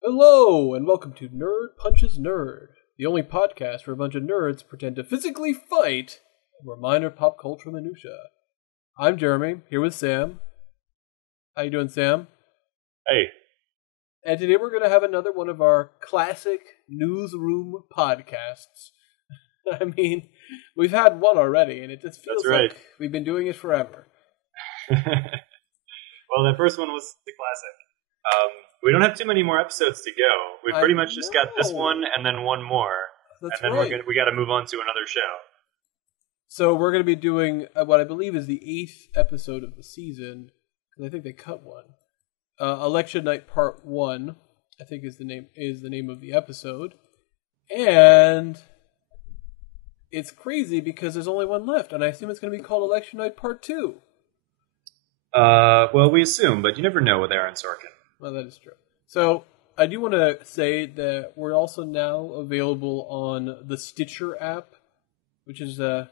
Hello, and welcome to Nerd Punches Nerd, the only podcast where a bunch of nerds pretend to physically fight over minor pop culture minutia. I'm Jeremy, here with Sam. How you doing, Sam? Hey. And today we're going to have another one of our classic Newsroom podcasts. I mean, we've had one already, and it just feels like we've been doing it forever. Well, that first one was the classic. We don't have too many more episodes to go. We pretty much just got this one and then one more. That's and then right. we got to move on to another show. So we're going to be doing what I believe is the 8th episode of the season, because I think they cut one. Election Night Part 1, I think is the name of the episode. And it's crazy because there's only one left, and I assume it's going to be called Election Night Part 2. Well, we assume, but you never know with Aaron Sorkin. Well, that is true. So I do want to say that we're also now available on the Stitcher app, which is that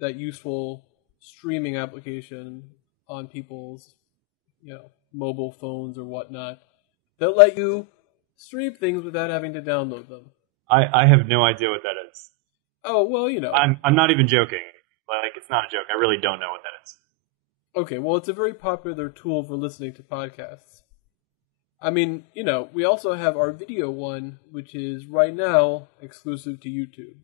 useful streaming application on people's, mobile phones or whatnot that let you stream things without having to download them. I have no idea what that is. Oh, well, I'm not even joking. Like, it's not a joke. I really don't know what that is. Okay, well, it's a very popular tool for listening to podcasts. I mean, we also have our video one, which is right now exclusive to YouTube.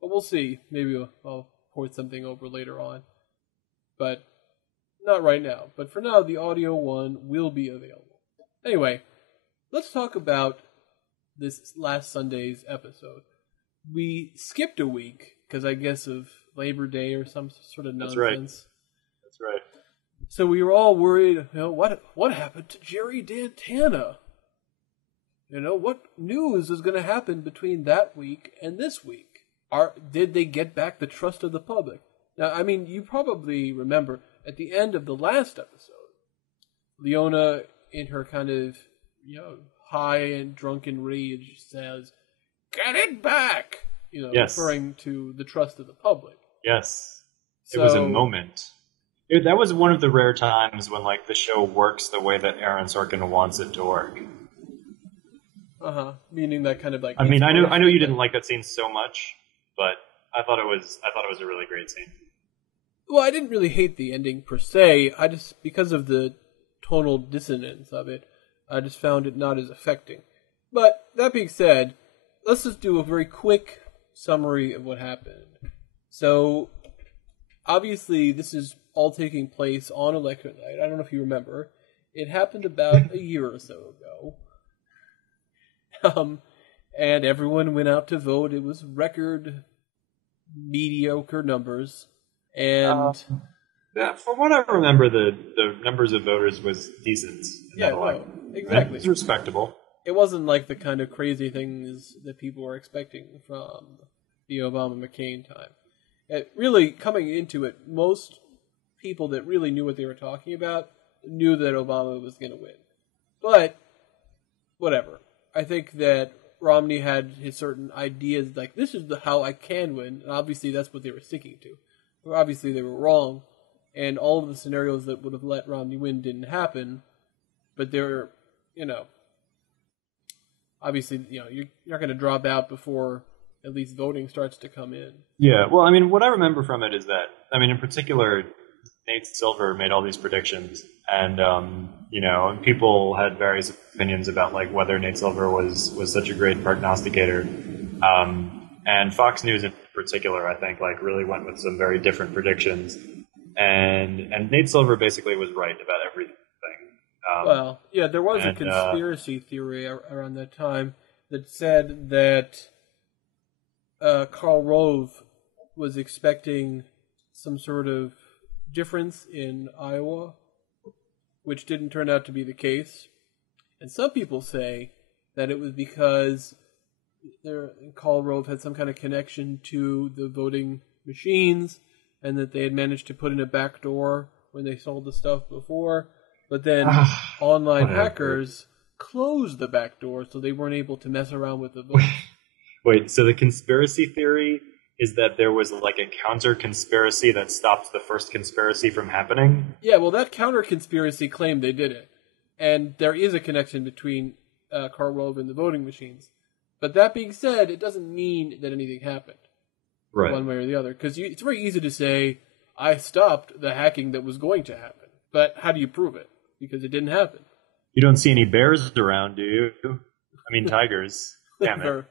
But we'll see. Maybe I'll port something over later on. But not right now. But for now, the audio one will be available. Anyway, let's talk about this last Sunday's episode. We skipped a week because I guess of Labor Day or some sort of nonsense. That's right. So we were all worried, what happened to Jerry Dantana? What news is going to happen between that week and this week? Did they get back the trust of the public? Now, I mean, you probably remember, at the end of the last episode, Leona, in her kind of, high and drunken rage, says, "Get it back!" Yes. Referring to the trust of the public. Yes. It was a moment. That was one of the rare times when, the show works the way that Aaron Sorkin wants it to work. Meaning that kind of I mean, I know you didn't like that scene so much, but I thought it was a really great scene. Well, I didn't really hate the ending per se. I just, because of the tonal dissonance of it, I just found it not as affecting. But that being said, let's just do a very quick summary of what happened. So, obviously, this is all taking place on election night. I don't know if you remember. It happened about a year or so ago. And everyone went out to vote. It was record mediocre numbers. And from what I remember, the numbers of voters was decent. Exactly. It's respectable. It wasn't like the kind of crazy things that people were expecting from the Obama-McCain time. Really, coming into it, most people that really knew what they were talking about knew that Obama was going to win. But, whatever. I think that Romney had his certain ideas, like, this is how I can win, and obviously that's what they were sticking to. Obviously they were wrong, and all of the scenarios that would have let Romney win didn't happen, but they're, obviously, you're not going to drop out before at least voting starts to come in. Yeah, well, I mean, what I remember from it is that, in particular, Nate Silver made all these predictions, and, people had various opinions about, whether Nate Silver was such a great prognosticator. And Fox News in particular, I think, really went with some very different predictions. And Nate Silver basically was right about everything. There was a conspiracy theory around that time that said that Karl Rove was expecting some sort of difference in Iowa, which didn't turn out to be the case. And some people say that it was because Karl Rove had some kind of connection to the voting machines, and that they had managed to put in a back door when they sold the stuff before. But then online hackers closed the back door, so they weren't able to mess around with the votes. Wait, so the conspiracy theory is that there was like a counter conspiracy that stopped the first conspiracy from happening. Yeah, well, that counter conspiracy claimed they did it, and there is a connection between Karl Rove and the voting machines. But that being said, it doesn't mean that anything happened, Right. one way or the other, because it's very easy to say I stopped the hacking that was going to happen, but how do you prove it? Because it didn't happen. You don't see any bears around, do you? I mean, tigers. Damn it.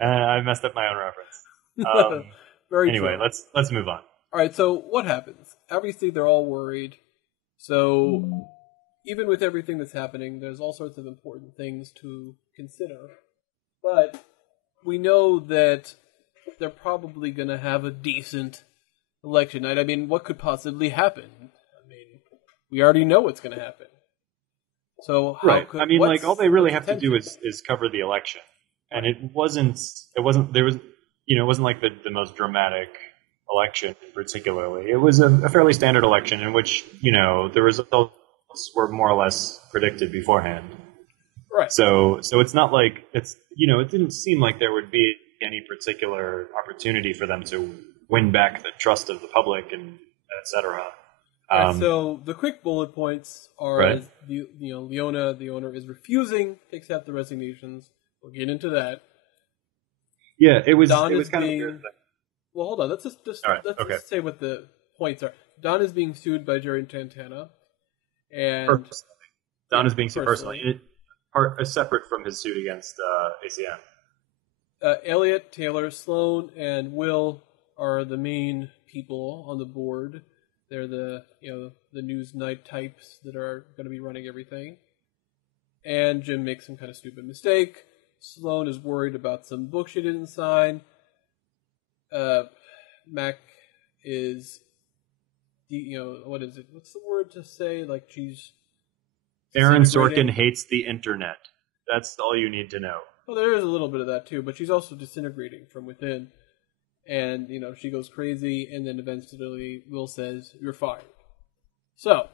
I messed up my own reference. Very anyway, true. let's move on. All right, so what happens? Obviously, they're all worried. So even with everything that's happening, there's all sorts of important things to consider. But we know that they're probably going to have a decent election night. I mean, what could possibly happen? I mean, we already know what's going to happen. So how right. could, I mean, like all they really have to do is cover the election, and it wasn't like the most dramatic election particularly. It was a fairly standard election in which the results were more or less predicted beforehand. Right. So it's not like it didn't seem like there would be any particular opportunity for them to win back the trust of the public and et cetera. Right, so the quick bullet points are: right. Leona, the owner, is refusing to accept the resignations. We'll get into that. Yeah, it was Don it is was kind being, of weird. Well, hold on. Let's just right, let's okay. just say what the points are. Don is being sued by Jerry Tantana, and personally. Don is being sued personally, separate from his suit against ACM. Elliot, Taylor, Sloan, and Will are the main people on the board. They're the news night types that are going to be running everything. And Jim makes some kind of stupid mistake. Sloan is worried about some book she didn't sign. Mac is, what is it? What's the word to say? Like she's... Aaron Sorkin hates the internet. That's all you need to know. Well, there is a little bit of that too, but she's also disintegrating from within. And, she goes crazy, and then eventually Will says, "You're fired." So,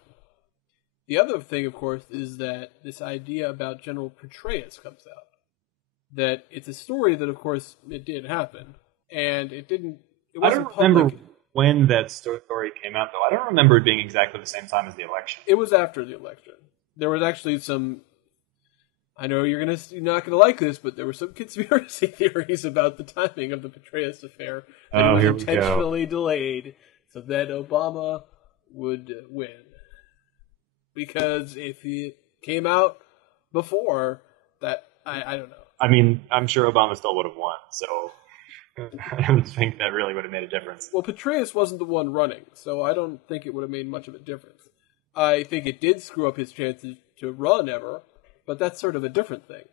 the other thing, of course, is that this idea about General Petraeus comes out. That it's a story that, of course, it did happen. And it wasn't public. Remember when that story came out, though. I don't remember it being exactly the same time as the election. It was after the election. There was actually some... I know you're not gonna like this, but there were some conspiracy theories about the timing of the Petraeus affair that it was intentionally delayed so that Obama would win. Because if it came out before that, I don't know. I mean, I'm sure Obama still would have won, so I don't think that really would have made a difference. Well, Petraeus wasn't the one running, so I don't think it would have made much of a difference. I think it did screw up his chances to run ever. But that's sort of a different thing.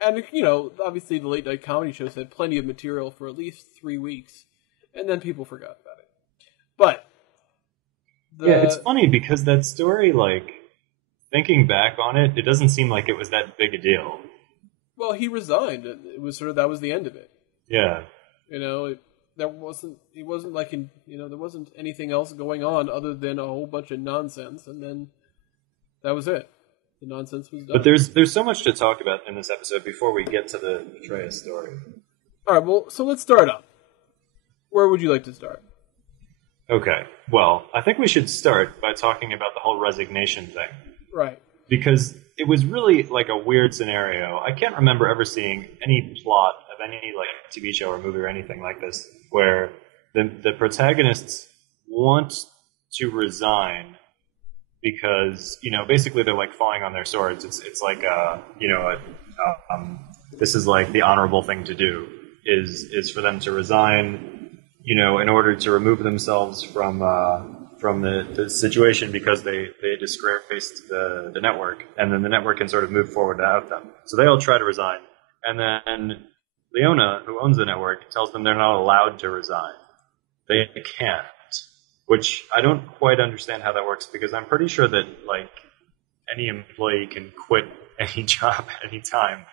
And, obviously the late night comedy shows had plenty of material for at least 3 weeks, and then people forgot about it. But... Yeah, it's funny because that story, thinking back on it, it doesn't seem like it was that big a deal. Well, he resigned. It was that was the end of it. Yeah. There wasn't anything else going on other than a whole bunch of nonsense, and then that was it. The nonsense was done. But there's so much to talk about in this episode before we get to the Petraeus story. All right, well, so let's start up. Where would you like to start? Okay, well, I think we should start by talking about the whole resignation thing. Right. Because it was really a weird scenario. I can't remember ever seeing any plot of any TV show or movie or anything like this where the protagonists want to resign because, basically they're falling on their swords. It's like, this is the honorable thing to do is for them to resign, in order to remove themselves from the situation because they disgraced the network, and then the network can sort of move forward without them. So they all try to resign. And then Leona, who owns the network, tells them they're not allowed to resign. They can't. Which I don't quite understand how that works because I'm pretty sure that any employee can quit any job at any time,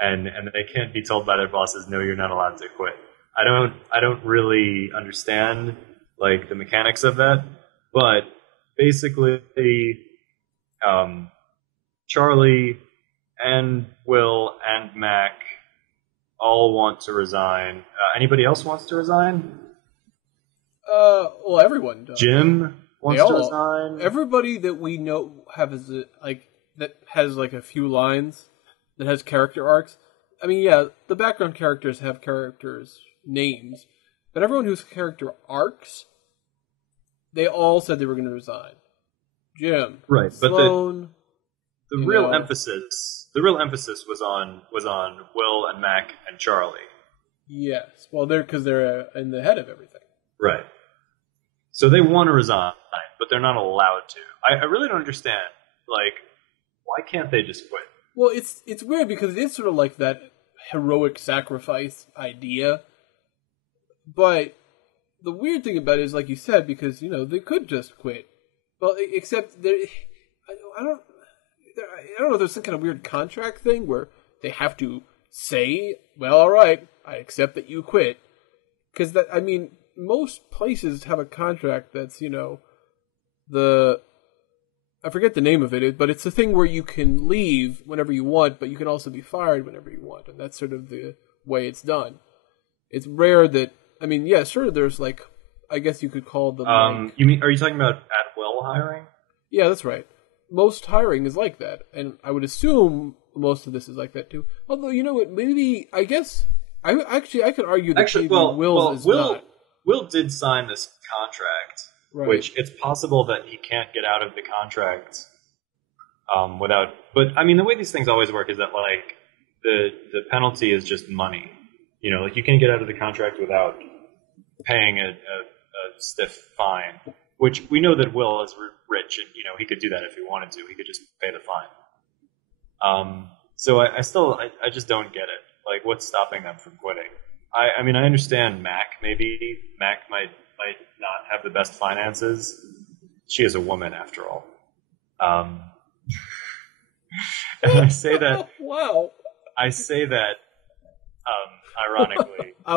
and they can't be told by their bosses, no, you're not allowed to quit. I don't really understand the mechanics of that, but basically, Charlie and Will and Mac all want to resign. Anybody else wants to resign? Well, everyone does. Jim wants to resign. Everybody that we know that has like a few lines, that has character arcs. I mean, yeah, the background characters have characters' names, but everyone whose character arcs, they all said they were going to resign. Jim, right? Sloan, but the real emphasis was on Will and Mac and Charlie. Yes, well, because they're in the head of everything, right? So they want to resign, but they're not allowed to. I really don't understand. Like, why can't they just quit? Well, it's weird because it is sort of like that heroic sacrifice idea. But the weird thing about it is, like you said, because, they could just quit. Well, except I don't know if there's some kind of weird contract thing where they have to say, well, all right, I accept that you quit. Because most places have a contract that's, I forget the name of it, but it's a thing where you can leave whenever you want, but you can also be fired whenever you want, and that's sort of the way it's done. It's rare that, sure, there's like, I guess you could call them. Are you talking about at-will hiring? Yeah, that's right. Most hiring is like that, and I would assume most of this is like that too. Although, you know what, maybe, I guess, I could argue that Will did sign this contract. Right. Which it's possible that he can't get out of the contract without. But the way these things always work is that like the penalty is just money. Like you can't get out of the contract without paying a stiff fine. Which we know that Will is rich, and he could do that if he wanted to. He could just pay the fine. So I just don't get it. Like, what's stopping them from quitting? I understand Mac. Maybe Mac might not have the best finances. She is a woman, after all. And I say that. Wow. I say that ironically. I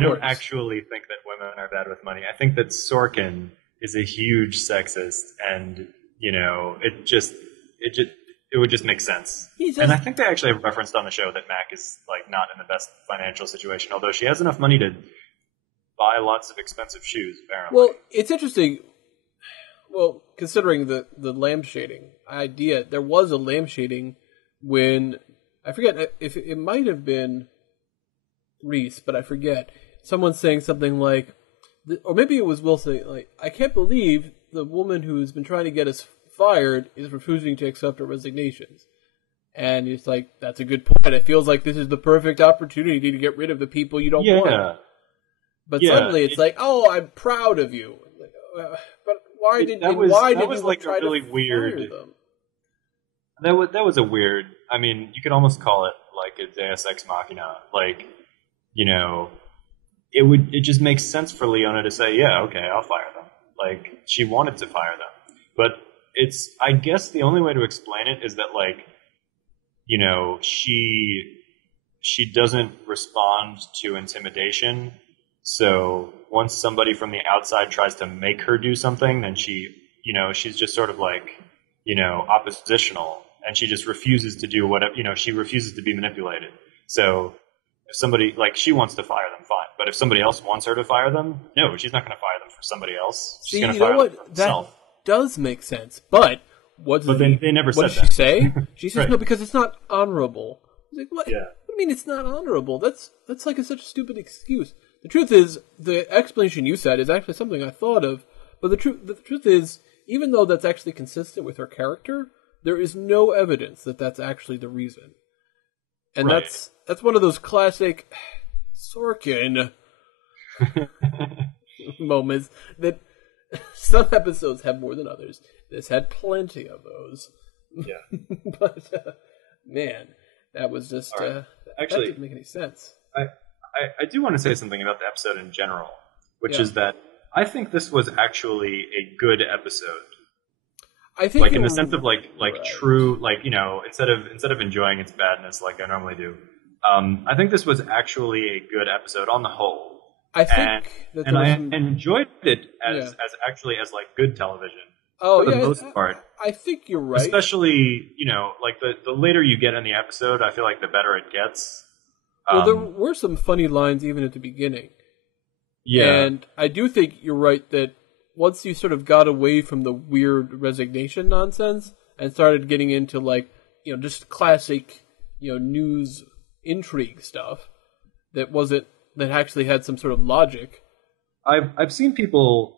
don't actually think that women are bad with money. I think that Sorkin is a huge sexist, and it would just make sense. And I think they actually referenced on the show that Mac is like not in the best financial situation, although she has enough money to buy lots of expensive shoes, apparently. Well, it's interesting. Well, considering the lampshading idea, there was a lampshading when, I forget, if it might have been Reese, but I forget. Someone saying something like, or maybe it was Will saying, like, I can't believe the woman who's been trying to get us fired is refusing to accept her resignations. And it's like, that's a good point. It feels like this is the perfect opportunity to get rid of the people you don't want. But suddenly it's like, oh, I'm proud of you. But why did you like try really to weird. Them? That was a weird. You could almost call it like a Deus Ex Machina. Like, it just makes sense for Leona to say, yeah, okay, I'll fire them. Like, she wanted to fire them, but I guess the only way to explain it is that like, she doesn't respond to intimidation. So once somebody from the outside tries to make her do something, then she's just sort of like, oppositional, and she just refuses to do whatever, she refuses to be manipulated. So if somebody, like, she wants to fire them, fine. But if somebody else wants her to fire them, no, she's not going to fire them for somebody else. She's going to fire them for herself. That does make sense. But they never said that. What did she say? She says, right. No, because it's not honorable. Like, what? Yeah. What do you mean it's not honorable? That's like such a stupid excuse. The truth is, the explanation you said is actually something I thought of. But the truth is, even though that's actually consistent with her character, there is no evidence that that's actually the reason. And right. that's one of those classic Sorkin moments that some episodes have more than others. This had plenty of those. Yeah. But, man, that was just... Right. Actually, that didn't make any sense. I do want to say something about the episode in general, which is that I think this was actually a good episode. I think, like, in the sense of like right. true, like, instead of enjoying its badness like I normally do, I think this was actually a good episode on the whole. I think I enjoyed it as like good television. Oh, for the yeah, most part. I think you're right. Especially, like the later you get in the episode, I feel like the better it gets. Well, there were some funny lines even at the beginning. Yeah. And I do think you're right that once you sort of got away from the weird resignation nonsense and started getting into just classic, news intrigue stuff that actually had some sort of logic. I've seen people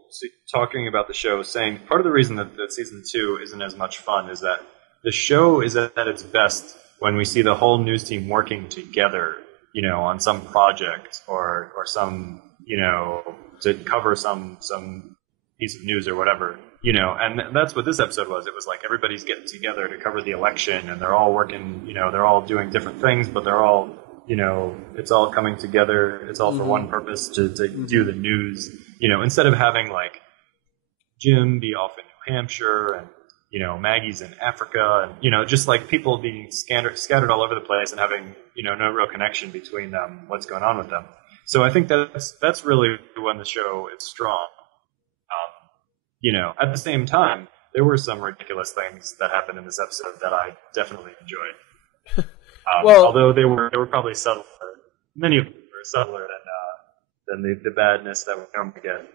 talking about the show saying part of the reason that season 2 isn't as much fun is that the show is at its best when we see the whole news team working together, on some project or some, to cover some piece of news or whatever, and that's what this episode was. It was like everybody's getting together to cover the election and they're all working, they're all doing different things, but they're all, it's all coming together. It's all for one purpose to do the news, instead of having like Jim be off in New Hampshire and, Maggie's in Africa and, just like people being scattered all over the place and having, no real connection between what's going on with them. So I think that's really when the show is strong. At the same time, there were some ridiculous things that happened in this episode that I definitely enjoyed. Although they were probably subtler. Many of them were subtler than the badness that we normally get.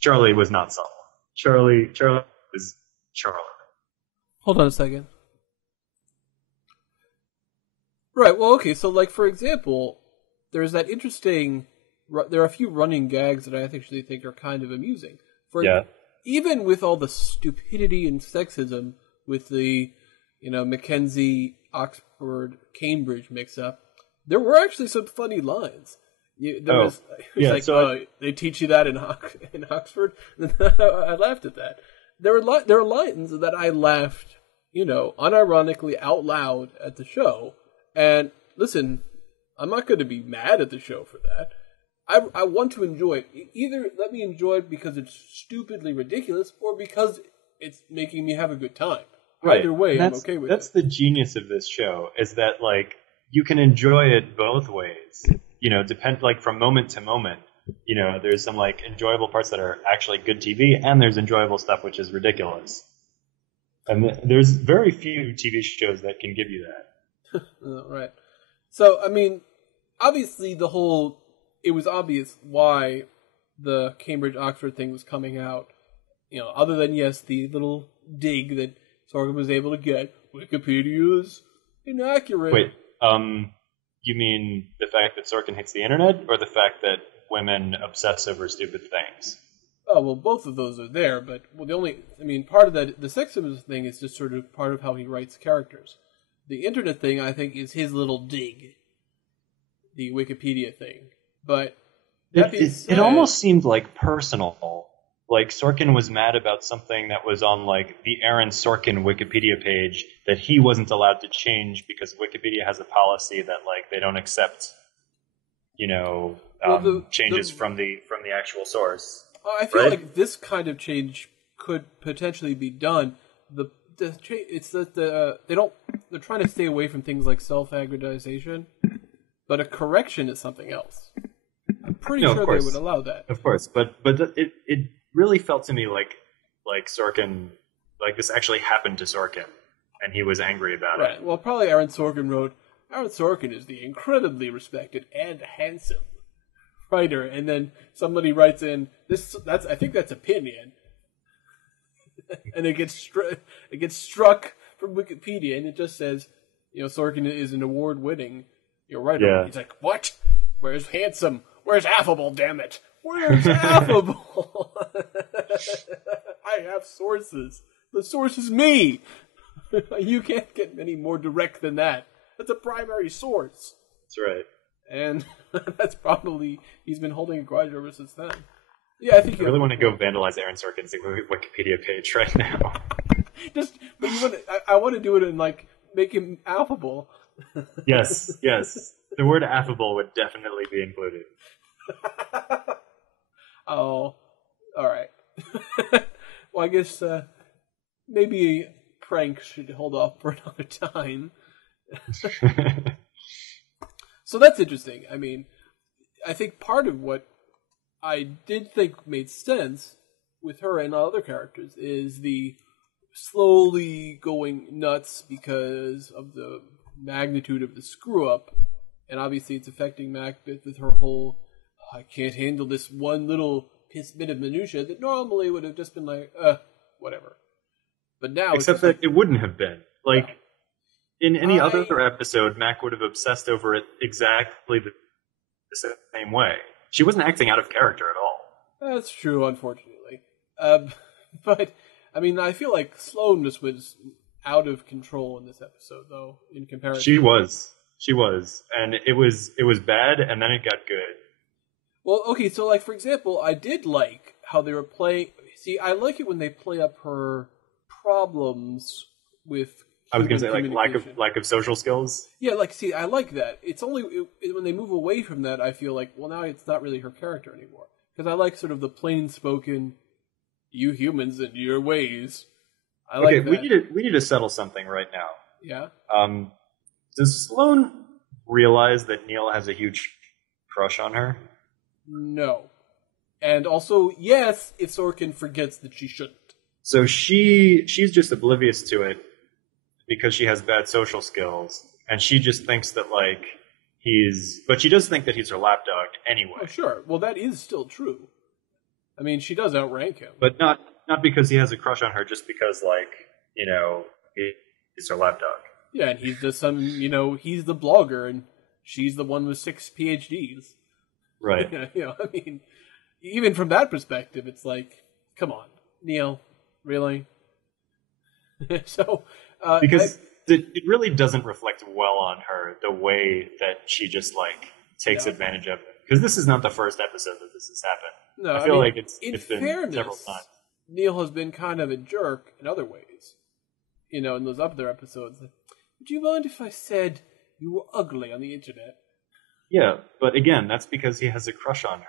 Charlie was not subtle. Charlie was Charlie. Hold on a second. Right, well, okay, so, for example, there's that interesting... There are a few running gags that I actually think are kind of amusing. Even with all the stupidity and sexism with the, Mackenzie, Oxford, Cambridge mix-up, there were actually some funny lines. They teach you that in Oxford? I laughed at that. There are lines that I laughed, unironically out loud at the show. And listen, I'm not going to be mad at the show for that. I want to enjoy it. Either let me enjoy it because it's stupidly ridiculous or because it's making me have a good time. Right. Either way, I'm okay with it. That's the genius of this show, is that, you can enjoy it both ways. From moment to moment. There's some, enjoyable parts that are actually good TV, and there's enjoyable stuff which is ridiculous. And there's very few TV shows that can give you that. Right. So, obviously it was obvious why the Cambridge-Oxford thing was coming out. Other than, yes, the little dig that Sorkin was able to get. Wikipedia is inaccurate. Wait, you mean the fact that Sorkin hates the internet, or the fact that women obsess over stupid things? Oh, well, both of those are there, but part of that, the sexism thing is just sort of part of how he writes characters. The internet thing, I think, is his little dig. The Wikipedia thing. But it almost seemed personal. Sorkin was mad about something that was on the Aaron Sorkin Wikipedia page that he wasn't allowed to change because Wikipedia has a policy that they don't accept changes from the actual source. I feel like this kind of change could potentially be done. It's that they're trying to stay away from things like self-aggrandization, but a correction is something else. I'm pretty sure they would allow that. Of course, but it really felt to me like Sorkin, this actually happened to Sorkin, and he was angry about it. Right. Well, probably Aaron Sorkin wrote, Aaron Sorkin is the incredibly respected and handsome writer, and then somebody writes in I think that's opinion, and it gets struck from Wikipedia, and it just says, Sorkin is an award-winning writer. Yeah. He's like, what? Where's handsome? Where's affable, damn it? Where's affable? I have sources. The source is me. You can't get any more direct than that. That's a primary source. That's right. And that's probably, he's been holding a grudge ever since then. Yeah, I think I really want to go vandalize Aaron Sorkin's Wikipedia page right now. I want to do it and make him affable. Yes. The word affable would definitely be included. Oh, all right. Well, I guess maybe prank should hold off for another time. So that's interesting. I think part of what I did think made sense with her and other characters is the slowly going nuts because of the magnitude of the screw up, and obviously it's affecting Macbeth with her whole I can't handle this one little bit of minutia that normally would have just been like whatever. But now except that it wouldn't have been like in any other episode, Mac would have obsessed over it exactly the same way. She wasn't acting out of character at all. That's true, unfortunately. But I mean, I feel like Sloan just was out of control in this episode, though. In comparison, she was, and it was bad, and then it got good. Well, okay, so like for example, I did like how they were playing. See, I like it when they play up her problems with. I was going to say lack of social skills. Yeah, like see, I like that. It's only when they move away from that, I feel like well, now it's not really her character anymore. Because I like sort of the plain spoken, you humans and your ways. I like that. We need to settle something right now. Yeah. Does Sloan realize that Neal has a huge crush on her? No. And also, yes, if Sorkin forgets that she shouldn't. So she's just oblivious to it because she has bad social skills, and she just thinks that like but she does think that he's her lapdog anyway. Oh, sure. Well, that is still true. I mean, she does outrank him. But not because he has a crush on her, just because, like, he's her lapdog. Yeah, and he's just he's the blogger, and she's the one with 6 PhDs. Right. I mean, even from that perspective, it's like, come on, Neal, really? So, because it really doesn't reflect well on her the way that she just like takes advantage of it. Because this is not the first episode that this has happened. No, I feel like it's been several times. Neal has been kind of a jerk in other ways. In those other episodes. Like, would you mind if I said you were ugly on the internet? Yeah, but again, that's because he has a crush on her.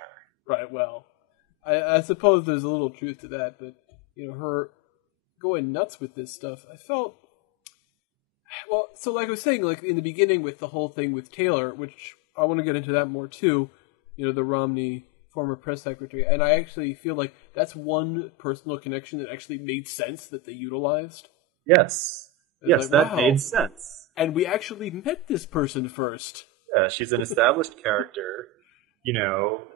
Right, well, I suppose there's a little truth to that, but, her going nuts with this stuff, I felt... Well, so like I was saying, like in the beginning with the whole thing with Taylor, which I want to get into that more too, the Romney former press secretary, and I actually feel like that's one personal connection that actually made sense that they utilized. Yes. Yes, that made sense. And we actually met this person first. Yeah, she's an established character.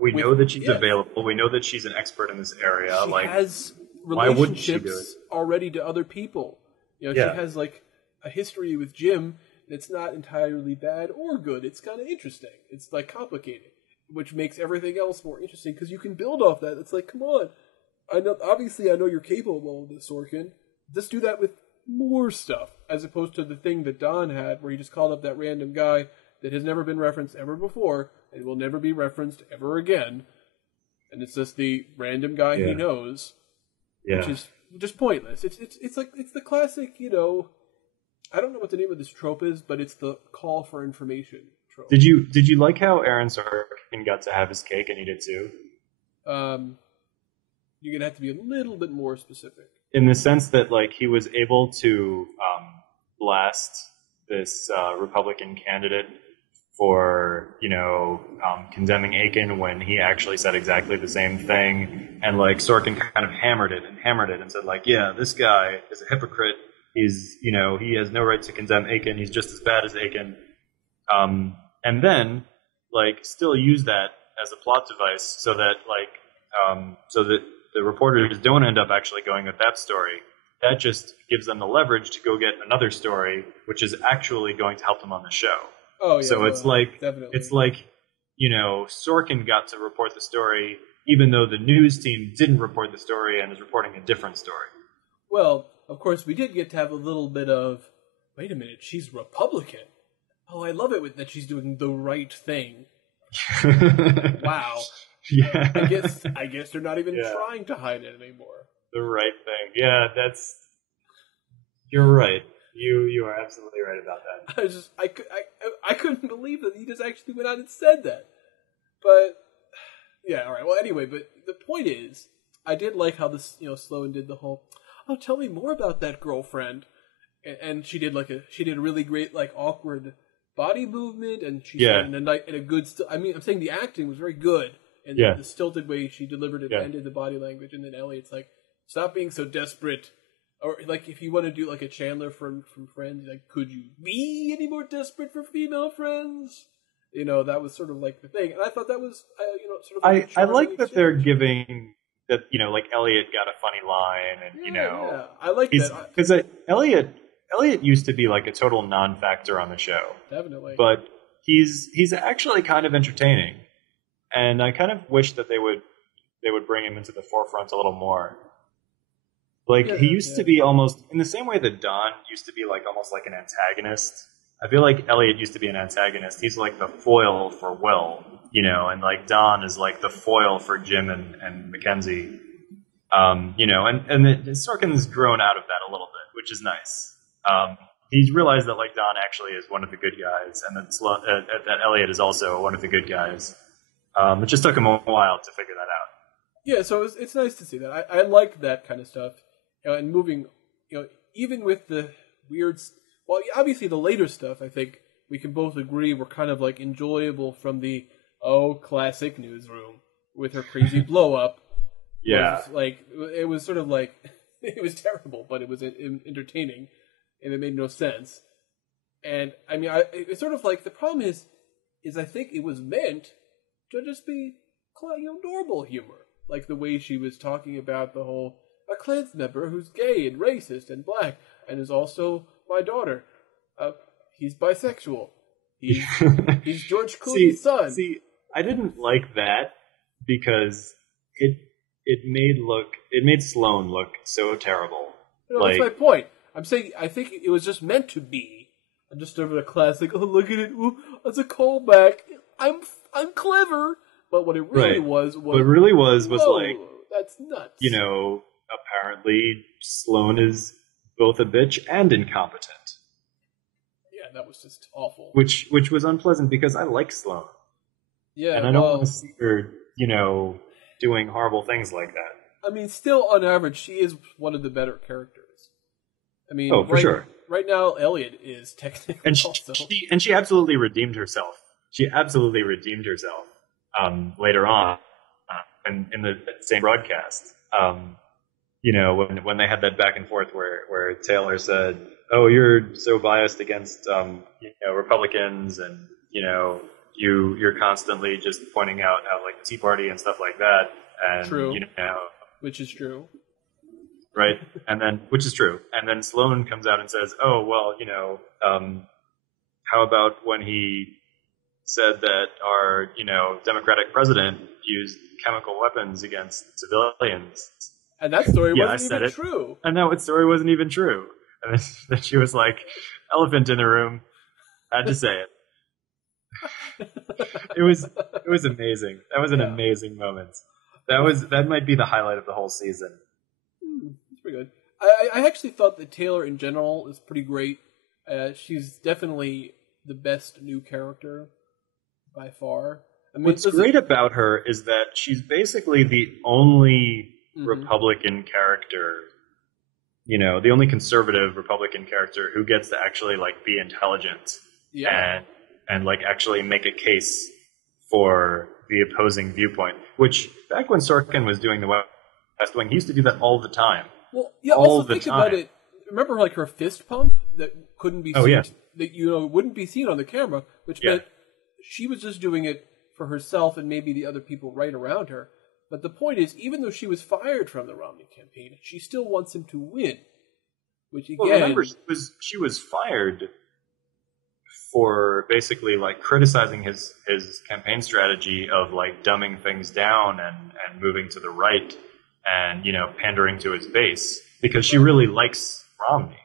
We know that she's available. We know that she's an expert in this area. She has relationships already to other people. She has like a history with Jim that's not entirely bad or good. It's kind of interesting. It's like complicated, which makes everything else more interesting because you can build off that. It's like, come on. I know you're capable of this, Sorkin. Just do that with more stuff, as opposed to the thing that Don had, where he just called up that random guy that has never been referenced ever before and will never be referenced ever again. And it's just the random guy he knows, which is just pointless. It's like it's the classic, I don't know what the name of this trope is, but it's the call for information trope. Did you like how Aaron Sorkin got to have his cake and eat it too? You're gonna have to be a little bit more specific. In the sense that, like, he was able to blast this Republican candidate for, condemning Aiken when he actually said exactly the same thing, and like Sorkin kind of hammered it and said, like, yeah, this guy is a hypocrite. He's, he has no right to condemn Aiken. He's just as bad as Aiken. And then, like, still use that as a plot device so that, so that the reporters don't end up actually going with that story. That just gives them the leverage to go get another story, which is actually going to help them on the show. Oh, yeah. So it's like, definitely. It's like, Sorkin got to report the story, even though the news team didn't report the story and is reporting a different story. Well, of course, we did get to have a little bit of, wait a minute, she's Republican. Oh, I love it that she's doing the right thing. Wow. Yeah. I guess they're not even trying to hide it anymore. The right thing. Yeah, you're right. You are absolutely right about that. I couldn't believe that he just actually went out and said that. But yeah, all right. Well, anyway, but the point is, I did like how this, Sloan did the whole, oh, tell me more about that girlfriend, and she did a really great like awkward body movement, and she said in a good. I'm saying the acting was very good, and Yeah. the stilted way she delivered it ended the body language, and then Elliot's like, "Stop being so desperate." Or like if you want to do like a Chandler from Friends, like, could you be any more desperate for female friends? You know, that was sort of like the thing, and I thought that was sort of like I like that they're giving that, like Elliot got a funny line, and yeah, I like that because Elliot used to be like a total non-factor on the show, definitely, but he's actually kind of entertaining, and I kind of wish that they would bring him into the forefront a little more. Like he used to be almost in the same way that Don used to be like almost like an antagonist. I feel like Elliot used to be an antagonist. He's like the foil for Will, and like Don is like the foil for Jim and Mackenzie. And Sorkin's grown out of that a little bit, which is nice. He's realized that like Don actually is one of the good guys, and that Elliot is also one of the good guys. It just took him a while to figure that out. Yeah, so it's nice to see that. I like that kind of stuff, and moving, even with the weird. Well, obviously the later stuff, I think we can both agree were kind of like enjoyable from the classic Newsroom with her crazy blow up. Yeah, it was sort of like it was terrible, but it was entertaining, and it made no sense. And I mean, it's sort of like the problem is I think it was meant to just be normal humor, like the way she was talking about the whole a Klans member who's gay and racist and black and is also my daughter. He's bisexual. He's George Clooney's son. See, I didn't like that because it made Sloan look so terrible. No, that's my point. I'm saying I think it was just meant to be just sort of a classic. Oh, look at it! Ooh, that's a callback. I'm clever. But what it really was like, that's nuts. Apparently Sloan is both a bitch and incompetent. Yeah, that was just awful. Which was unpleasant because I like Sloan. Yeah, and I don't want to see her, doing horrible things like that. I mean, still on average, she is one of the better characters. I mean, for sure. Right now, Elliot is technically also. She absolutely redeemed herself. Later on, in the same broadcast. When they had that back and forth where Taylor said, "Oh, you're so biased against Republicans, and you're constantly just pointing out how like the Tea Party and stuff like that." And true. Which is true. Right, which is true. And then Sloan comes out and says, "Oh, well, how about when he said that our Democratic president used chemical weapons against civilians?" And that story wasn't even true. And that story wasn't even true. And then she was like, "Elephant in the room." Had to say it. It was amazing. That was an amazing moment. That might be the highlight of the whole season. It's pretty good. I actually thought that Taylor in general is pretty great. She's definitely the best new character by far. I mean, what's great about her is that she's basically the only Republican character, the only conservative Republican character who gets to actually like be intelligent and like actually make a case for the opposing viewpoint. Which back when Sorkin was doing the West Wing, he used to do that all the time. Well, yeah. Also think about it. Remember, like her fist pump that couldn't be seen, that wouldn't be seen on the camera, which meant she was just doing it for herself and maybe the other people right around her. But the point is, even though she was fired from the Romney campaign, she still wants him to win. Which again, remember, she was fired for basically like criticizing his campaign strategy of like dumbing things down and moving to the right and pandering to his base because she really likes Romney.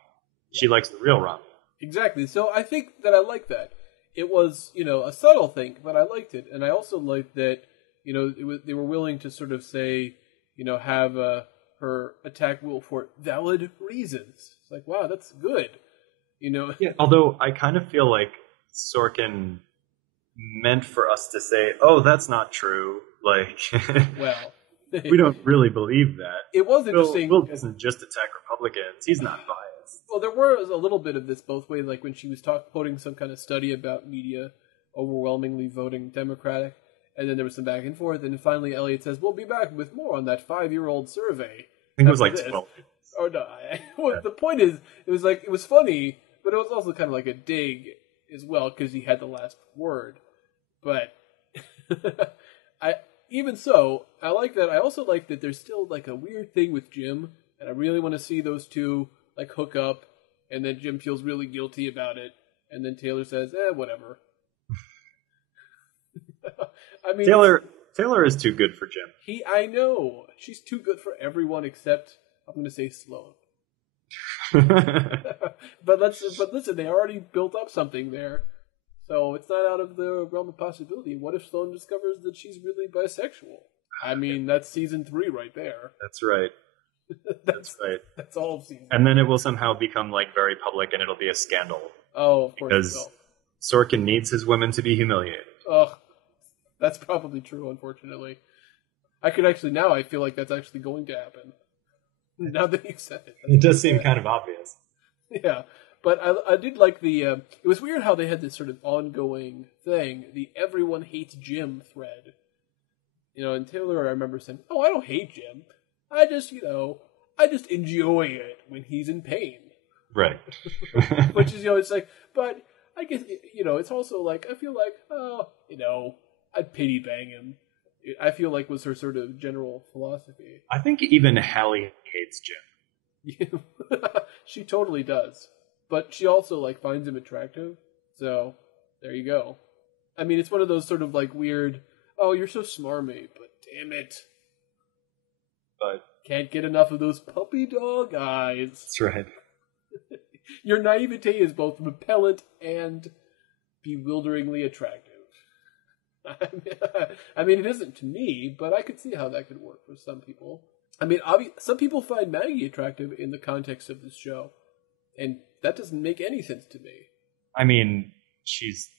She likes the real Romney. Exactly. So I think that I like that. It was a subtle thing, but I liked it, and I also liked that. They were willing to sort of say, have her attack Will for valid reasons. It's like, wow, that's good. Yeah. Although I kind of feel like Sorkin meant for us to say, "Oh, that's not true." Like, well, we don't really believe that. It was interesting. Will doesn't just attack Republicans. He's not biased. Well, there was a little bit of this both ways. Like when she was quoting some kind of study about media overwhelmingly voting Democratic. And then there was some back and forth, and finally Elliot says, "We'll be back with more on that 5-year-old survey." I think it was after like this. 12. Oh no! Well, the point is, it was funny, but it was also kind of like a dig as well because he had the last word. But even so, I like that. I also like that there's still like a weird thing with Jim, and I really want to see those two like hook up, and then Jim feels really guilty about it, and then Taylor says, whatever." I mean, Taylor is too good for Jim. I know she's too good for everyone except I'm going to say Sloan. but listen, they already built up something there, so it's not out of the realm of possibility. What if Sloan discovers that she's really bisexual? I mean, that's season 3 right there. That's right. That's right. That's all of season. And then it will somehow become like very public, and it'll be a scandal. Oh, of course. Because Sorkin needs his women to be humiliated. Ugh. That's probably true, unfortunately. I feel like that's actually going to happen. Now that you've said it. It does seem kind of obvious. Yeah. But I did like it was weird how they had this sort of ongoing thing, the everyone hates Jim thread. And Taylor, I remember saying, "Oh, I don't hate Jim. I just enjoy it when he's in pain." Right. Which is, it's like, but I guess, it's also like, I feel like, I'd pity bang him. I feel like was her sort of general philosophy. I think even Hallie hates Jim. She totally does. But she also like finds him attractive. So there you go. I mean, it's one of those sort of like weird, "Oh, you're so smarmy, but damn it. But can't get enough of those puppy dog eyes." That's right. Your naivete is both repellent and bewilderingly attractive. I mean, it isn't to me, but I could see how that could work for some people. I mean, some people find Maggie attractive in the context of this show, and that doesn't make any sense to me. I mean, she's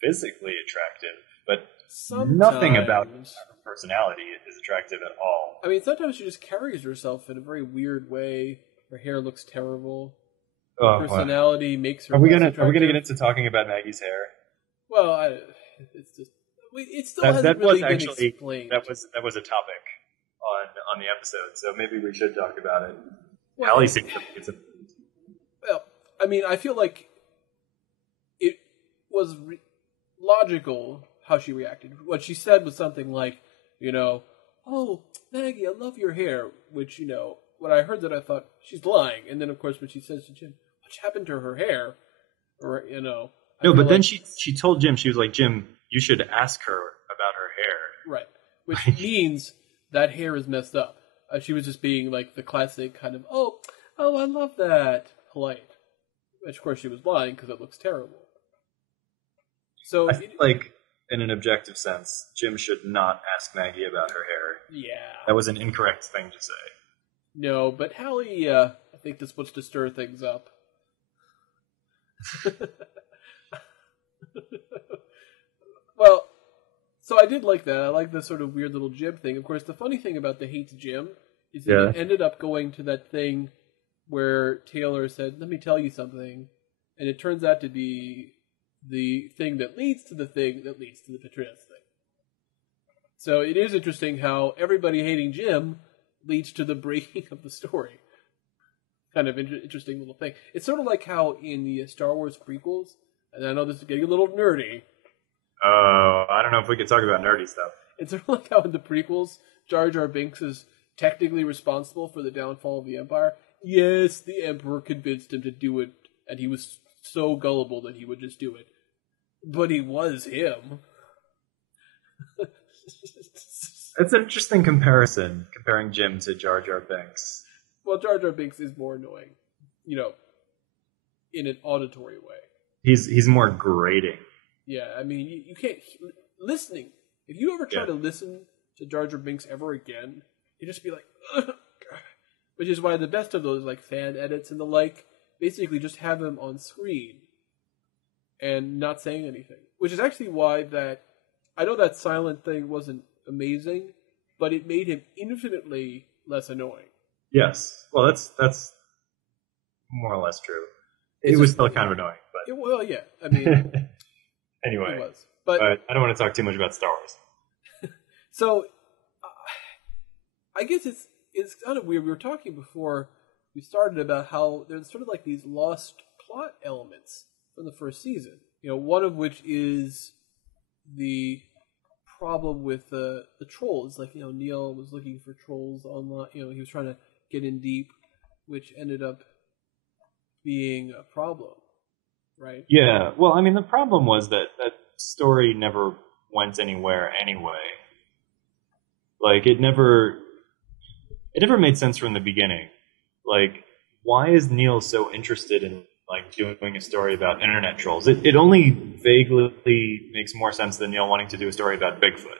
physically attractive, but sometimes nothing about her personality is attractive at all. I mean, sometimes she just carries herself in a very weird way. Her hair looks terrible. Her personality makes her. Are we gonna get into talking about Maggie's hair? Well, it's just. It still hasn't really been explained. That was a topic on the episode, so maybe we should talk about it. Well, Hallie seems to think it's well, I mean, I feel like it was logical how she reacted. What she said was something like, "Oh, Maggie, I love your hair," which, when I heard that, I thought, she's lying. And then, of course, when she says to Jim, "What happened to her hair?" Or, No, but then she told Jim, she was like, "Jim, you should ask her about her hair." Right. Which means that hair is messed up. She was just being like the classic kind of, oh, I love that, polite. Which, of course, she was lying because it looks terrible. So I feel like, in an objective sense, Jim should not ask Maggie about her hair. Yeah. That was an incorrect thing to say. No, but Hallie, I think this was to stir things up. Well, so I did like that. I like the sort of weird little Jim thing. Of course, the funny thing about the hates Jim is that it ended up going to that thing where Taylor said, "Let me tell you something," and it turns out to be the thing that leads to the thing that leads to the Patronus thing. So it is interesting how everybody hating Jim leads to the breaking of the story. Kind of interesting little thing. It's sort of like how in the Star Wars prequels, and I know this is getting a little nerdy. Oh, I don't know if we could talk about nerdy stuff. It's sort of like how in the prequels, Jar Jar Binks is technically responsible for the downfall of the Empire. Yes, the Emperor convinced him to do it, and he was so gullible that he would just do it. But he was him. It's an interesting comparison, comparing Jim to Jar Jar Binks. Well, Jar Jar Binks is more annoying, in an auditory way. He's more grating. Yeah, I mean, you can't... Listening. If you ever try to listen to Jar Jar Binks ever again, you just be like... Ugh. Which is why the best of those, like, fan edits and the like, basically just have him on screen and not saying anything. Which is actually why that... I know that silent thing wasn't amazing, but it made him infinitely less annoying. Yes. Well, that's more or less true. It was still kind of annoying, but... Well, yeah. I mean... Anyway, it was. But I don't want to talk too much about Star Wars. So, I guess it's kind of weird. We were talking before we started about how there's sort of like these lost plot elements from the first season. One of which is the problem with the trolls. Like, Neal was looking for trolls online. He was trying to get in deep, which ended up being a problem, right? Yeah. Well, I mean, the problem was that story never went anywhere anyway. Like, it never made sense from the beginning. Like, why is Neal so interested in like doing a story about internet trolls? It only vaguely makes more sense than Neal wanting to do a story about Bigfoot.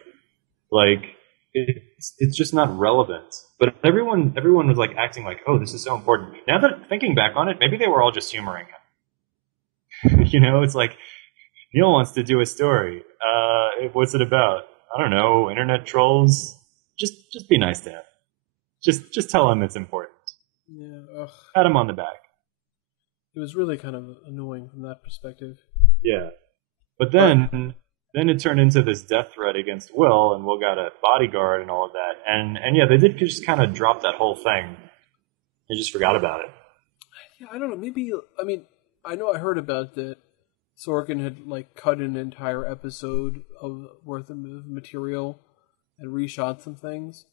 Like, it's just not relevant. But everyone was like acting like, oh, this is so important. Now that thinking back on it, maybe they were all just humoring him. It's like Neal wants to do a story. What's it about? I don't know. Internet trolls. Just be nice to him. Just tell him it's important. Yeah. Ugh. Pat him on the back. It was really kind of annoying from that perspective. Yeah. But then it turned into this death threat against Will, and Will got a bodyguard and all of that. And yeah, they did just kind of drop that whole thing. They just forgot about it. Yeah, I don't know. Maybe, I know I heard about that Sorkin had like cut an entire episode worth of material and reshot some things.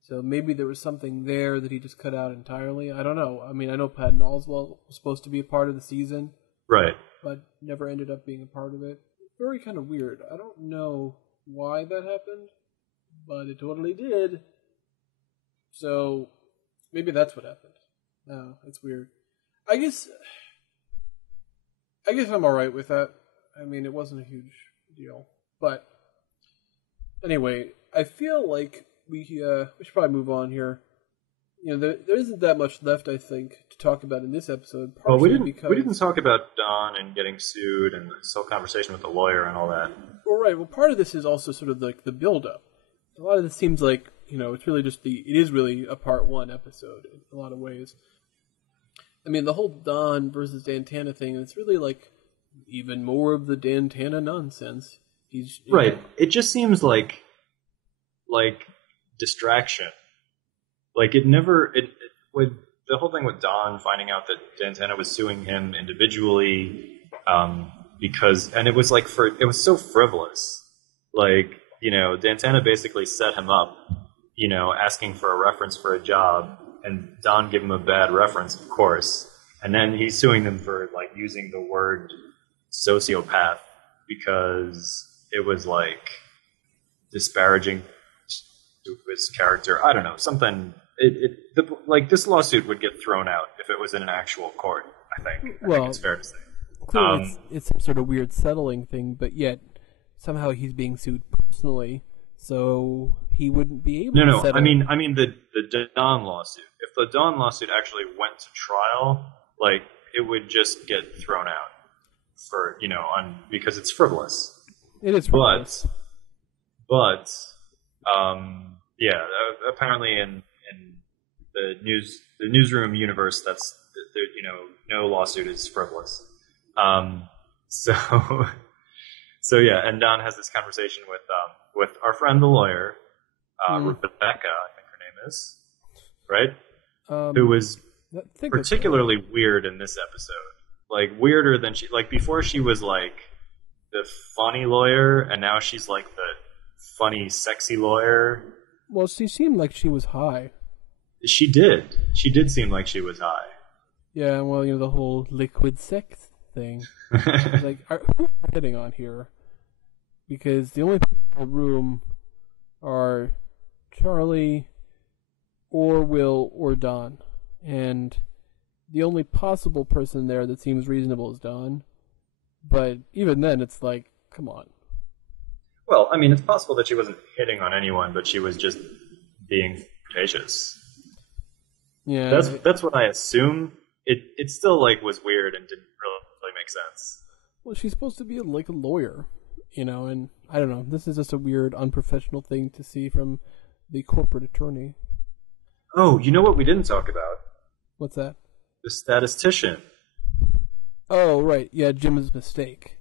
So maybe there was something there that he just cut out entirely. I don't know. I mean, I know Patton Oswalt was supposed to be a part of the season. Right. But never ended up being a part of it. Very kind of weird. I don't know why that happened, but it totally did. So maybe that's what happened. No, it's weird. I guess I'm alright with that. I mean, it wasn't a huge deal. But anyway, I feel like we should probably move on here. There isn't that much left, I think, to talk about in this episode. Well, we didn't talk about Don and getting sued and this whole conversation with the lawyer and all that. Well, right. Well, part of this is also sort of like the build-up. A lot of this seems like, it's really just it is really a part one episode in a lot of ways. I mean, the whole Don versus Dantana thing, it's really like even more of the Dantana nonsense. He's right. It just seems like distraction. Like the whole thing with Don finding out that Dantana was suing him individually, and it was so frivolous. Like, Dantana basically set him up, asking for a reference for a job, and Don gave him a bad reference, of course. And then he's suing them for like using the word sociopath because it was like disparaging to his character. I don't know, something. This lawsuit would get thrown out if it was in an actual court. I think it's fair to say. Clearly, it's some sort of weird settling thing, but yet somehow he's being sued personally, so he wouldn't be able to settle. I mean the Don lawsuit. If the Don lawsuit actually went to trial, like it would just get thrown out for because it's frivolous. It is frivolous. But apparently in the newsroom universe, that's no lawsuit is frivolous. So yeah, and Don has this conversation with our friend the lawyer, Rebecca, I think her name is, right? Who was particularly weird in this episode, like weirder than before she was like the funny lawyer, and now she's like the funny, sexy lawyer. Well, she seemed like she was high. She did. She did seem like she was high. Yeah, well, the whole liquid sex thing. Who are we hitting on here? Because the only people in the room are Charlie, or Will, or Don. And the only possible person there that seems reasonable is Don. But even then, it's like, come on. Well, I mean, it's possible that she wasn't hitting on anyone, but she was just being flirtatious. Yeah, that's what I assume. It still was weird and didn't really make sense. Well, she's supposed to be a lawyer, and I don't know. This is just a weird, unprofessional thing to see from the corporate attorney. Oh, you know what we didn't talk about? What's that? The statistician. Oh, right. Yeah, Jim's mistake.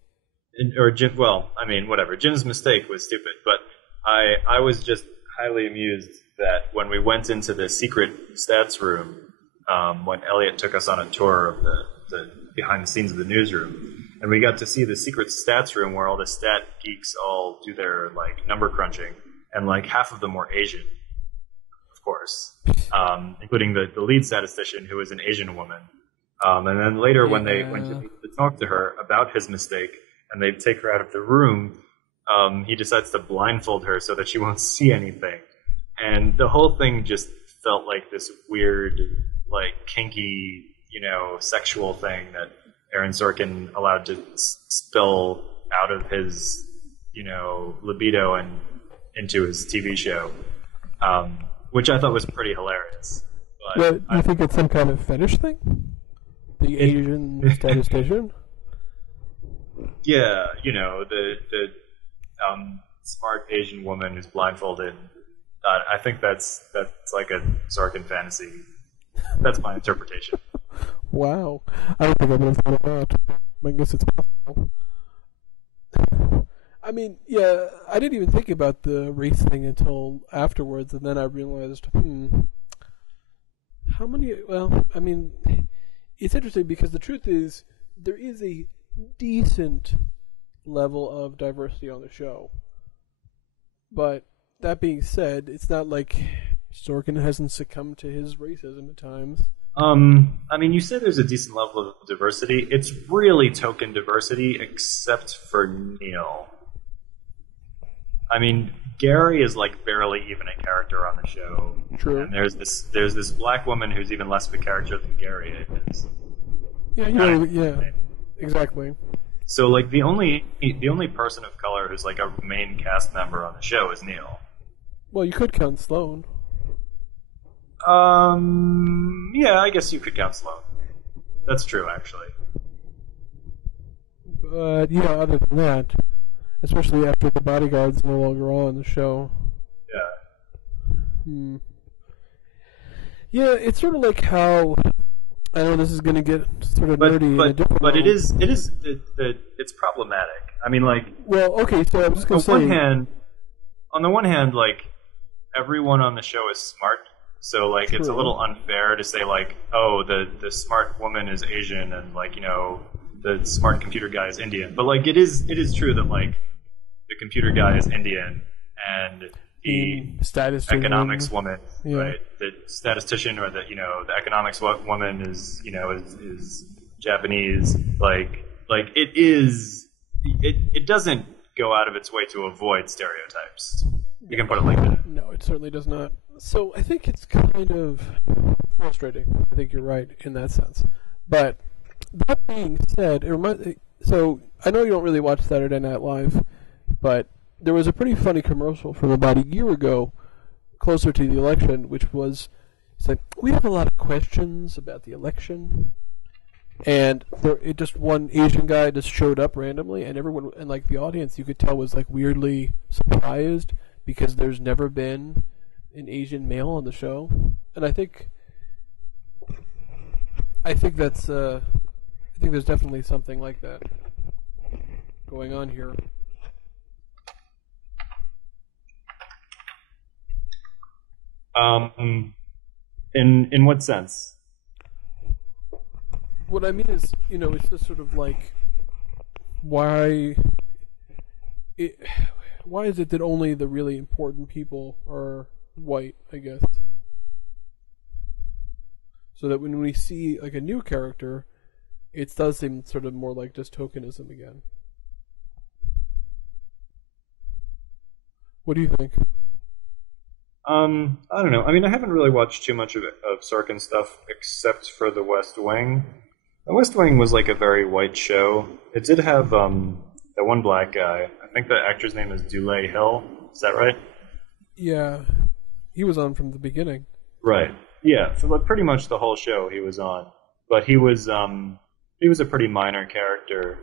Whatever. Jim's mistake was stupid, but I was just highly amused that when we went into the secret stats room, when Elliot took us on a tour of the behind the scenes of the newsroom, and we got to see the secret stats room where all the stat geeks all do their like number crunching, and like half of them were Asian, of course, including the lead statistician who was an Asian woman. And then later when they went to talk to her about his mistake and they take her out of the room, he decides to blindfold her so that she won't see anything. And the whole thing just felt like this weird, like kinky, sexual thing that Aaron Sorkin allowed to spill out of his, libido and into his TV show, which I thought was pretty hilarious. But you think it's some kind of fetish thing? The Asian statistician? Yeah, the smart Asian woman who's blindfolded. I think that's like a Sorkin fantasy. That's my interpretation. Wow. I don't think I would have thought of that. I guess it's possible. I mean, yeah, I didn't even think about the race thing until afterwards, and then I realized, how many... Well, I mean, it's interesting because the truth is, there is a decent level of diversity on the show. But that being said, it's not like Sorkin hasn't succumbed to his racism at times. I mean, you say there's a decent level of diversity. It's really token diversity, except for Neal. I mean, Gary is like barely even a character on the show. True. And there's this black woman who's even less of a character than Gary is. Yeah, exactly. So like the only person of color who's like a main cast member on the show is Neal. Well, you could count Sloan. Yeah, I guess you could count Sloan. That's true, actually. But other than that, especially after the bodyguard's no longer on the show. Yeah. Yeah, it's sort of like how, I know this is going to get sort of nerdy in a different way. But it's problematic. I mean, like... Well, okay, so I was just going to say... On the one hand, like, everyone on the show is smart, so, like, True. It's a little unfair to say, like, oh, the smart woman is Asian and, like, the smart computer guy is Indian. But, like, it is true that, like, the computer guy is Indian and the economics woman, right? The statistician or the economics woman is Japanese. Like it doesn't go out of its way to avoid stereotypes. You can put it like that. No, it certainly does not. So I think it's kind of frustrating. I think you're right in that sense. But that being said, so I know you don't really watch Saturday Night Live, but there was a pretty funny commercial from about a year ago, closer to the election, which was, it's like, we have a lot of questions about the election, and one Asian guy just showed up randomly, and everyone, and like the audience, you could tell was like weirdly surprised because there's never been an Asian male on the show, and I think that's I think there's definitely something like that going on here. In what sense? What I mean is, it's just sort of like, why is it that only the really important people are white, I guess? So that when we see like a new character, it does seem sort of more like just tokenism again. What do you think? I don't know. I mean, I haven't really watched too much of Sorkin stuff except for The West Wing. The West Wing was like a very white show. It did have that one black guy. I think the actor's name is Dulé Hill. Is that right? Yeah, he was on from the beginning. Right. Yeah. For like pretty much the whole show, he was on. But he was a pretty minor character.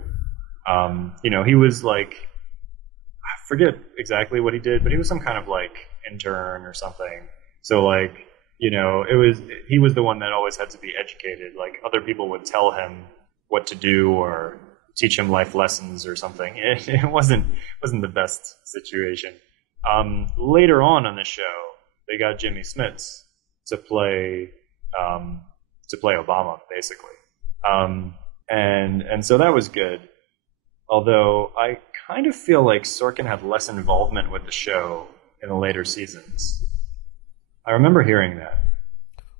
He was like, I forget exactly what he did, but he was some kind of like intern or something. So like, he was the one that always had to be educated. Like other people would tell him what to do or teach him life lessons or something. It wasn't the best situation. Later on the show, they got Jimmy Smits to play Obama, basically, and so that was good. Although I kind of feel like Sorkin had less involvement with the show in the later seasons. I remember hearing that.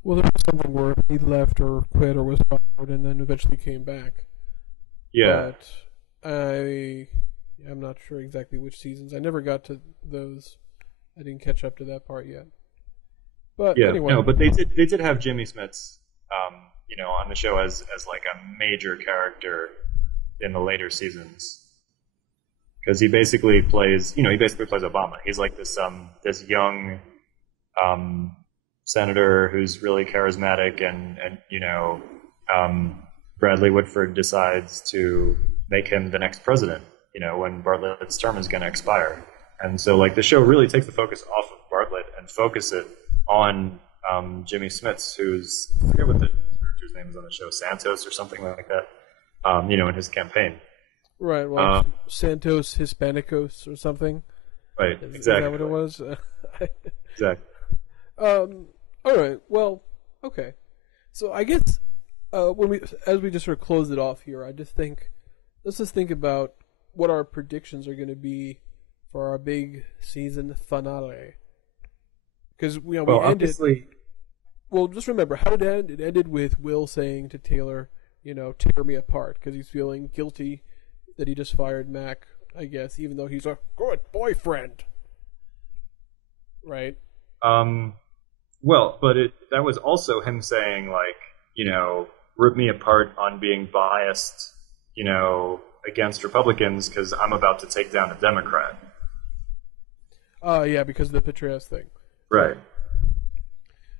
Well, there was something where he left or quit or was fired and then eventually came back. Yeah. But I'm not sure exactly which seasons. I never got to those. I didn't catch up to that part yet. But yeah, anyway. No, but they did have Jimmy Smits, on the show as like a major character in the later seasons. Because he basically plays Obama. He's like this young senator who's really charismatic, and Bradley Whitford decides to make him the next president, when Bartlett's term is going to expire. And so like the show really takes the focus off of Bartlett and focus it on Jimmy Smits, who's, I forget what the character's name is on the show, Santos or something like that, in his campaign. Right, well, Santos Hispanicos or something. Right, exactly. Is that what it was? Exactly. All right, well, okay. So I guess as we just sort of close it off here, let's just think about what our predictions are going to be for our big season finale. Because we ended. Obviously. Well, just remember how it ended. It ended with Will saying to Taylor, tear me apart, because he's feeling guilty that he just fired Mac, I guess, even though he's a good boyfriend. Right? Well, but that was also him saying, like, rip me apart on being biased, against Republicans because I'm about to take down a Democrat. Yeah, because of the Petraeus thing. Right.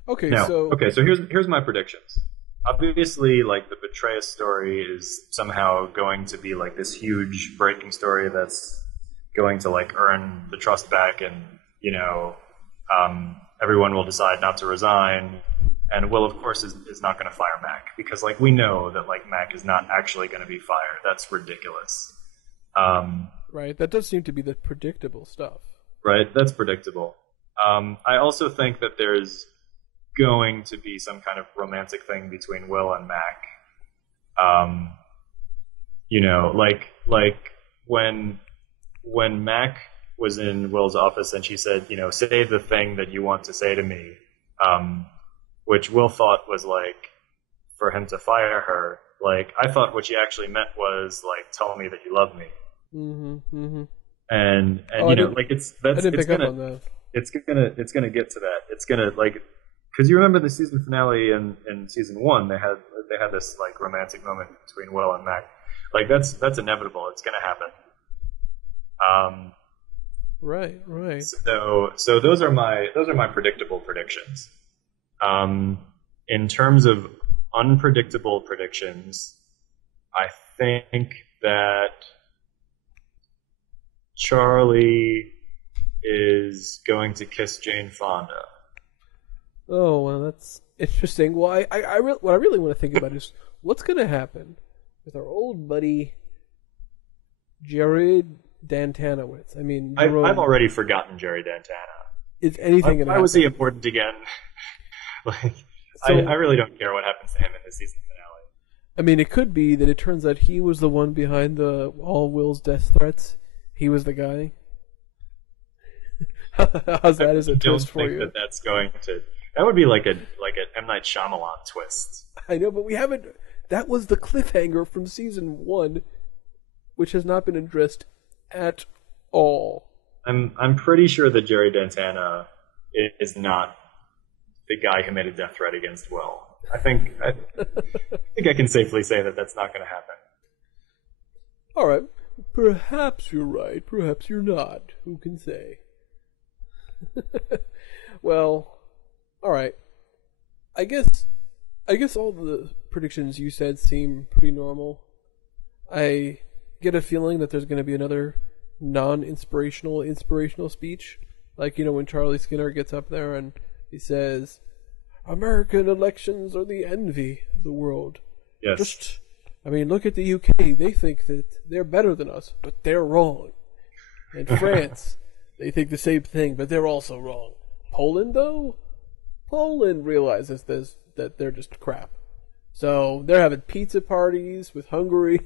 Okay, now, so here's my predictions. Obviously, like, the Petraeus story is somehow going to be like this huge breaking story that's going to like earn the trust back, and everyone will decide not to resign, and Will, of course, is not going to fire Mac because, like, we know that like Mac is not actually going to be fired. That's ridiculous. Right, that does seem to be the predictable stuff. Right, that's predictable. I also think that there's going to be some kind of romantic thing between Will and Mac. Like when Mac was in Will's office and she said, say the thing that you want to say to me, which Will thought was like for him to fire her. Like, I thought what she actually meant was like, tell me that you love me. Mm-hmm. Mm-hmm. And I didn't pick up on that. It's gonna get to that. It's gonna, like, because you remember the season finale in season 1, they had this like romantic moment between Will and Mac. Like, that's inevitable. It's gonna happen. Right. So those are my predictable predictions. In terms of unpredictable predictions, I think that Charlie is going to kiss Jane Fonda. Oh, well, that's interesting. Well, what I really want to think about is what's going to happen with our old buddy Jared Dantanowitz. I mean, I've already forgotten Jerry Dantana. Is anything going to happen? Why was he important again? Like, so, I really don't care what happens to him in the season finale. I mean, it could be that it turns out he was the one behind all Will's death threats. He was the guy. How's that as a twist for you? That's going to. That would be like an M. Night Shyamalan twist. I know, but we haven't. That was the cliffhanger from season 1, which has not been addressed at all. I'm pretty sure that Jerry Dantana is not the guy who made a death threat against Will. I think I can safely say that that's not going to happen. All right, perhaps you're right. Perhaps you're not. Who can say? Well, all right. I guess all the predictions you said seem pretty normal. I get a feeling that there's going to be another inspirational speech, like, when Charlie Skinner gets up there and he says, "American elections are the envy of the world." Yes. Look at the UK. They think that they're better than us, but they're wrong. And France, They think the same thing, but they're also wrong. Poland, though? Poland realizes that they're just crap. So they're having pizza parties with Hungary.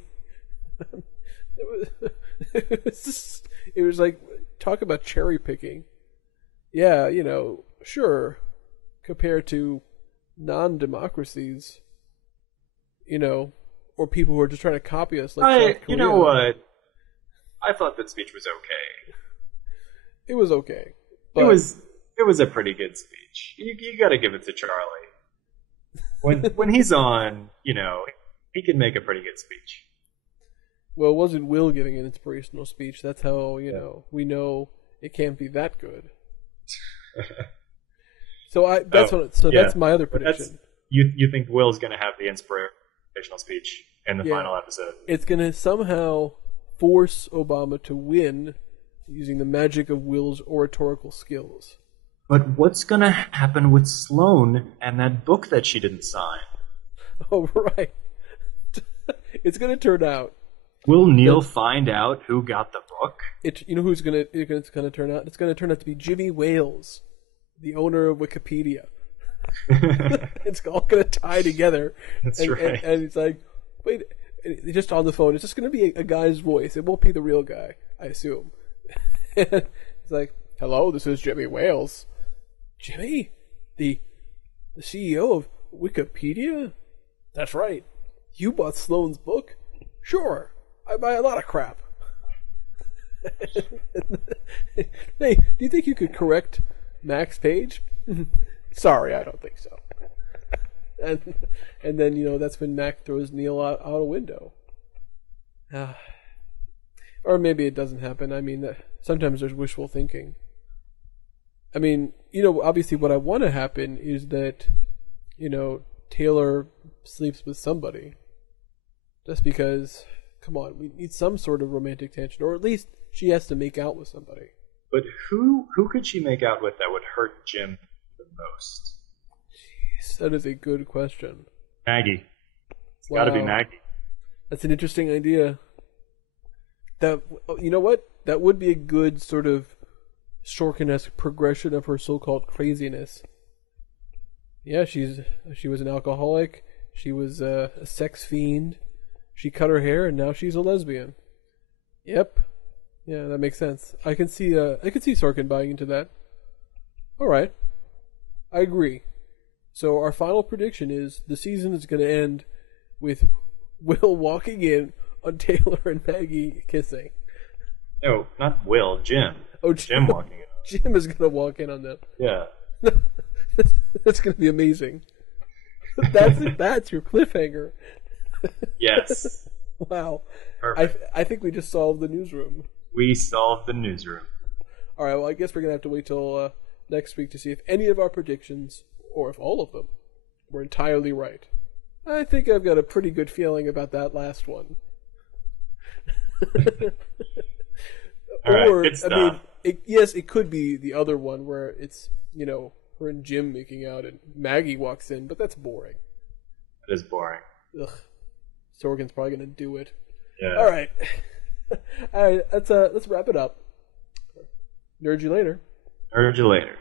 It was like, talk about cherry picking. Yeah, sure. Compared to non-democracies, or people who are just trying to copy us. Like South Korea. You know what? I thought that speech was okay. It was okay. But It was a pretty good speech. You got to give it to Charlie. When he's on, he can make a pretty good speech. Well, it wasn't Will giving an inspirational speech. That's how, we know it can't be that good. That's my other prediction. You think Will's going to have the inspirational speech in the final episode? It's going to somehow force Obama to win using the magic of Will's oratorical skills. But what's going to happen with Sloan and that book that she didn't sign? Oh, right. It's going to turn out. Will Neal find out who got the book? It's going to turn out? It's going to turn out to be Jimmy Wales, the owner of Wikipedia. It's all going to tie together. That's right. And it's like, wait, just on the phone, it's just going to be a guy's voice. It won't be the real guy, I assume. It's like, hello, this is Jimmy Wales. Jimmy? The CEO of Wikipedia? That's right. You bought Sloan's book? Sure. I buy a lot of crap. Hey, do you think you could correct Mac's page? Sorry, I don't think so. And then, that's when Mac throws Neal out a window. Or maybe it doesn't happen. I mean, sometimes there's wishful thinking. I mean, obviously what I want to happen is that, Taylor sleeps with somebody. Just because, come on, we need some sort of romantic tension. Or at least she has to make out with somebody. But who could she make out with that would hurt Jim the most? Jeez, that is a good question. Maggie. It's got to be Maggie. That's an interesting idea. You know what? That would be a good sort of Sorkin-esque progression of her so-called craziness. Yeah, she was an alcoholic. She was a sex fiend. She cut her hair, and now she's a lesbian. Yep. Yeah, that makes sense. I can see Sorkin buying into that. All right. I agree. So our final prediction is the season is going to end with Will walking in on Taylor and Maggie kissing. No, not Will, Jim. Oh, Jim walking in. Jim is going to walk in on them. Yeah. That's going to be amazing. That's your cliffhanger. Yes. Wow. Perfect. I think we just solved the newsroom. We solved the newsroom. All right, well, I guess we're going to have to wait till next week to see if any of our predictions, or if all of them, were entirely right. I think I've got a pretty good feeling about that last one. All right, good stuff. Yes, it could be the other one where it's, her and Jim making out and Maggie walks in, but that's boring. It is boring. Ugh. Sorkin's probably going to do it. Yeah. All right. All right, let's wrap it up. Nerd you later. Nerd you later.